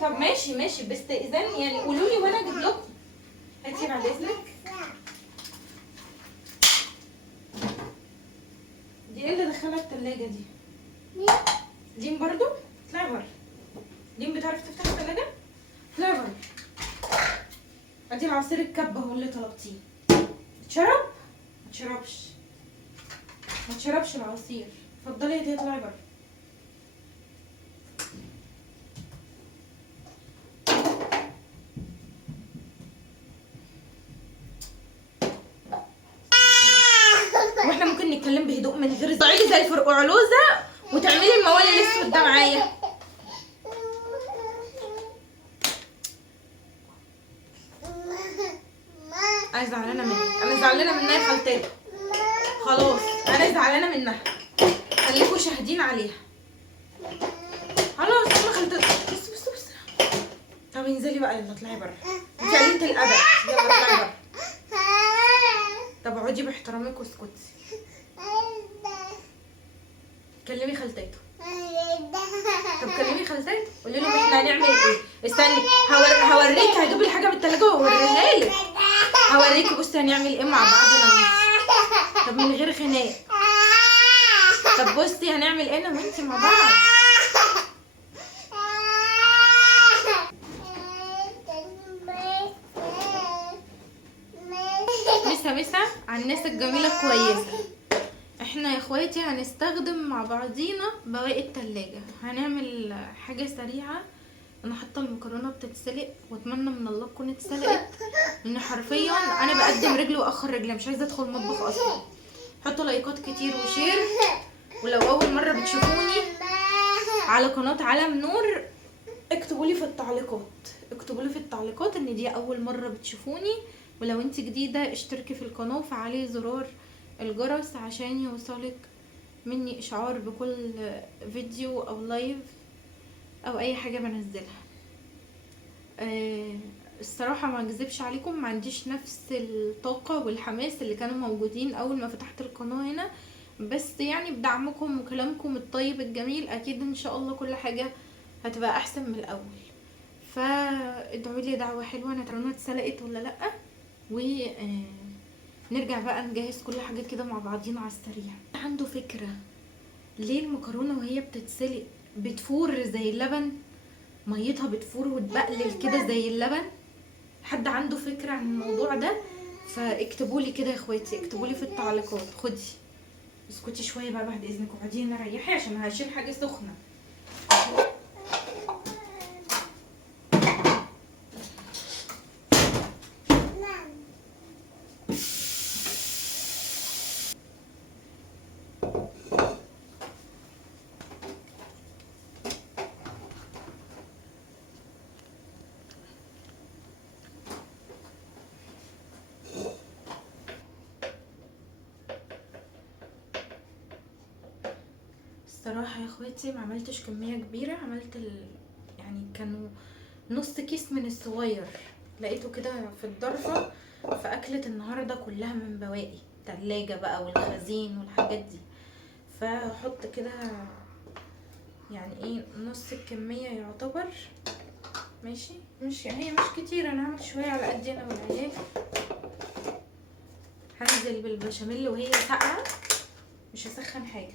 طب ماشي ماشي باستئذان يعني، قولوا لي وانا اجيب لكم. هاتي بعد اذنك. دي ايه اللي دخلها التلاجة دي؟ ديم برضو؟ اطلعي بره. ديم بتعرف تفتح التلاجة؟ اطلعي بره. ادي العصير الكب اهو اللي طلبتيه. تشرب؟ ما تشربش. ما تشربش العصير. اتفضلي يا تيتا اطلعي بره. واحنا ممكن نتكلم بهدوء من غير تقعدي زي الفرقعلوزه وتعملي الموال الاسود ده معايا؟ انا زعلانه منك، انا زعلانه منها يا خالتي. خلاص انا زعلانه منها، خليكوا شاهدين عليها. خلاص انا خالتي. بس طب انزلي بقى، يلا اطلعي بره. انت قليلة الادب، يلا اطلعي بره. طب اقعدي باحترامك واسكتي. كلمي خالتيته. طب كلمي خالتيته، قولي لهم احنا هنعمل ايه. استني هوريك، هجيب لي حاجه من التلاجه واوريها لك. هوريكي بصي هنعمل ايه مع بعض انا وانتي. طب من غير خناق. طب بصي هنعمل ايه انا وانتي مع بعض. مسا على الناس الجميله الكويسه. احنا يا اخواتي هنستخدم مع بعضينا بواقي التلاجة. هنعمل حاجة سريعة. انا حاطه المكرونه بتتسلق واتمنى من الله تكون اتسلقت، لان حرفيا انا بقدم رجل واخر رجل، مش عايزه ادخل المطبخ اصلا. حطوا لايكات كتير وشير، ولو اول مره بتشوفوني على قناه عالم نور اكتبوا لي في التعليقات ان دي اول مره بتشوفوني. ولو انت جديده اشتركي في القناه وفعلي زرار الجرس عشان يوصلك مني اشعار بكل فيديو او لايف او اي حاجه بنزلها. الصراحه ما اكذبش عليكم، ما عنديش نفس الطاقه والحماس اللي كانوا موجودين اول ما فتحت القناه هنا، بس يعني بدعمكم وكلامكم الطيب الجميل اكيد ان شاء الله كل حاجه هتبقى احسن من الاول. فادعوا لي دعوه حلوه، انا المكرونه اتسلقت ولا لا، و نرجع بقى نجهز كل حاجه كده مع بعضينا على السريع. عنده فكره ليه المكرونه وهي بتتسلق بتفور زي اللبن؟ ميتها بتفور وتبقلل كده زي اللبن. حد عنده فكره عن الموضوع ده؟ فاكتبوا لي كده يا اخواتي، اكتبوا لي في التعليقات. خدي اسكتي شويه بقى بعد اذنك، وقعدي هنا ريحي عشان هشيل حاجه سخنه. الصراحه يا اخواتي ما عملتش كميه كبيره، عملت يعني كانوا نص كيس من الصغير، لقيته كده في الضرفه. فاكلت النهارده كلها من بواقي التلاجة بقى والخزين والحاجات دي. فاحط كده يعني ايه نص الكميه يعتبر. ماشي، مش هي مش كتير، انا هعمل شويه على قد انا والعيال. هنزل بالبشاميل وهي ساقعه، مش هسخن حاجه،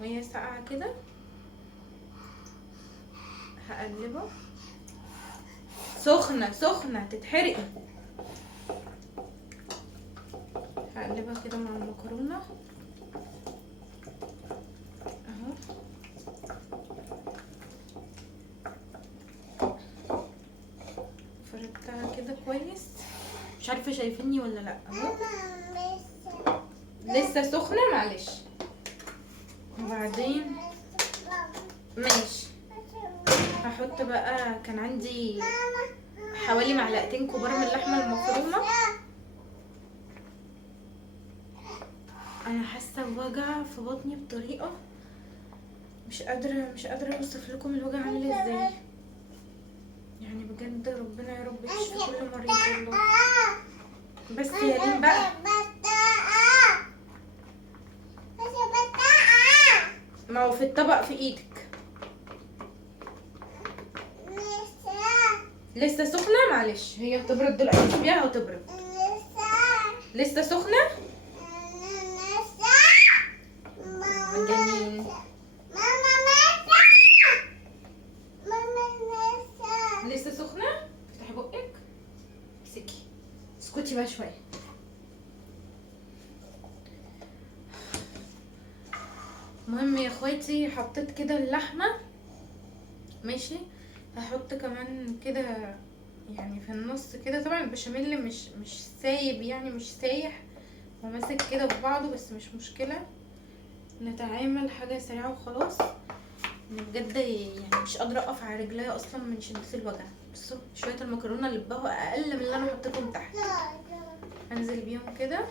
وهي ساقعه كده هقلبها. سخنه تتحرقي. هقلبها كده مع المكرونه اهو. فردتها كده كويس، مش عارفه شايفيني ولا لا اهو. لسه سخنه معلش. وبعدين ماشي هحط بقى، كان عندي حوالي معلقتين كبار من اللحمه المفرومه. انا حاسه بوجع في بطني بطريقه مش قادره اوصف لكم الوجع عامل ازاي. يعني بجد ربنا يا رب يشفي كل مريض والله. بس يا لين بقى، ما هو في الطبق في ايدك. لسه سخنه، معلش هي هتبرد دلوقتي، سيبيها وتبرد. لسه سخنه. مجانين. لسه سخنه. افتحي بقك، امسكي، اسكتي بقى شويه. المهم يا اخواتي، حطيت كده اللحمه ماشي. هحط كمان كده يعني في النص كده. طبعا البشاميل مش سايب يعني، مش سايح وماسك كده في بعضه، بس مش مشكله، نتعامل حاجه سريعه وخلاص. بجد يعني مش قادره اقف على رجليا اصلا من شده الوجع. بصوا شويه المكرونه اللي بقوا اقل من اللي انا حطيتهم تحت، انزل بيهم كده.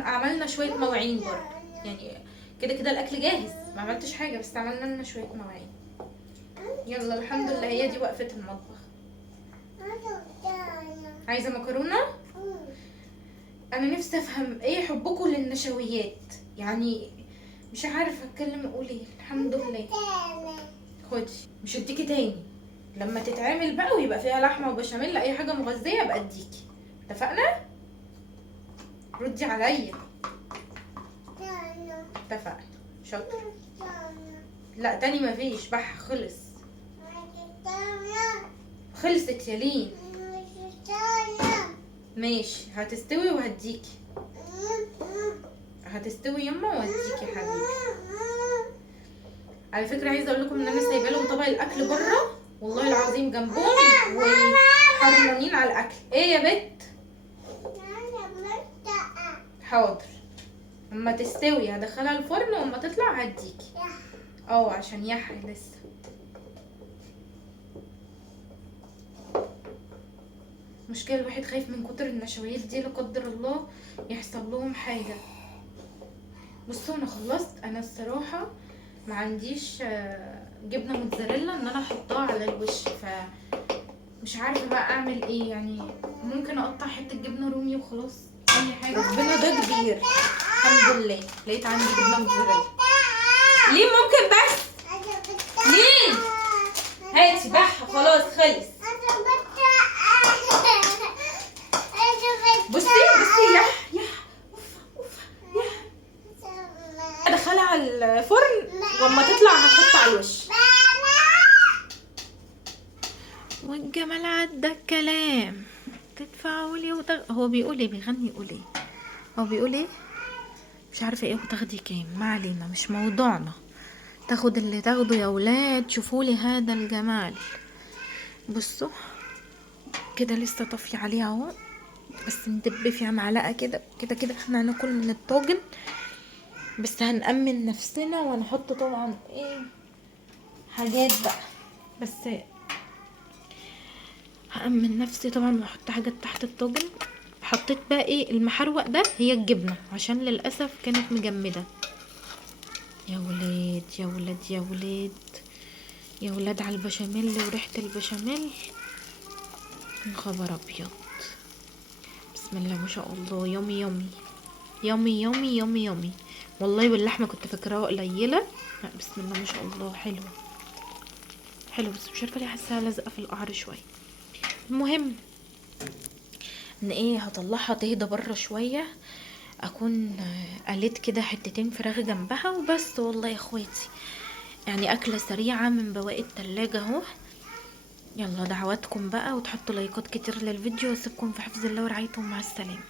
عملنا شويه مواعين برضه يعني، كده كده الاكل جاهز، ما عملتش حاجه، بس عملنا لنا شويه مواعين. يلا الحمد لله، هي دي وقفه المطبخ. عايزه مكرونه. انا نفسي افهم ايه حبكم للنشويات يعني، مش عارفه اتكلم اقول ايه. الحمد لله. خدي، مش هديكي تاني لما تتعمل بقى ويبقى فيها لحمه وبشاميل، اي حاجه مغذيه ابقى اديكي. اتفقنا؟ ردي عليا. اتفقنا. شاطر. لا تاني مفيش بح، خلص. خلصت يا لين. ماشي هتستوي وهديكي. هتستوي يما وهديكي يا حبيبي. على فكره عايزه اقول لكم ان انا سايبه لهم طبق الاكل بره والله العظيم جنبهم وحرمانين على الاكل. ايه يا بت؟ حاضر، اما تستوي هدخلها الفرن واما تطلع هديكي. عشان يحيى لسه. مشكلة الواحد خايف من كتر النشويات دي لا قدر الله يحصل لهم حاجة. بصوا انا خلصت. انا الصراحة ما عنديش جبنة موتزاريلا ان انا احطها على الوش، ف مش عارفة بقى اعمل ايه يعني. ممكن اقطع حتة جبنة رومي وخلاص، اي حاجة. ربنا ده كبير الحمد لله. لقيت عندي جبنة موتزاريلا. ليه ممكن بس؟ ليه؟ هاتي بح خلاص خلص. بصي يح ادخلها على الفرن واما تطلع هتحط على الوش. والجمال عدى الكلام. تدفعوا لي هو بيقول ايه؟ بيغني يقول ايه؟ هو بيقول ايه؟ مش عارفه ايه. وتاخدي كام؟ ما علينا، مش موضوعنا. تاخد اللي تاخده يا ولاد. شوفوا لي هذا الجمال. بصوا كده لسه طافيه عليها اهو، بس ندب فيها معلقه كده. كده كده احنا هناكل من الطاجن، بس هنأمن نفسنا وهنحط طبعا ايه حاجات بقى. بس هأمن نفسي طبعا واحط حاجات تحت الطاجن. حطيت بقى ايه المحروق ده؟ هي الجبنه، عشان للاسف كانت مجمده. يا ولاد يا ولاد يا ولاد يا ولاد على البشاميل وريحه البشاميل. خبر ابيض. بسم الله ما شاء الله. يومي يومي يومي يومي يومي يومي والله. واللحمه كنت فاكراها قليله. لا بسم الله ما شاء الله. حلوه حلوه، بس مش عارفه ليه حاساها لازقه في القعر شويه. المهم ان ايه، هطلعها تهدى بره شويه، اكون قليت كده حتتين فراخ جنبها وبس. والله يا اخواتي يعني اكله سريعه من بواقي التلاجة اهو. يلا دعواتكم بقى، وتحطوا لايكات كتير للفيديو، واسيبكم في حفظ الله ورعايته، مع السلامه.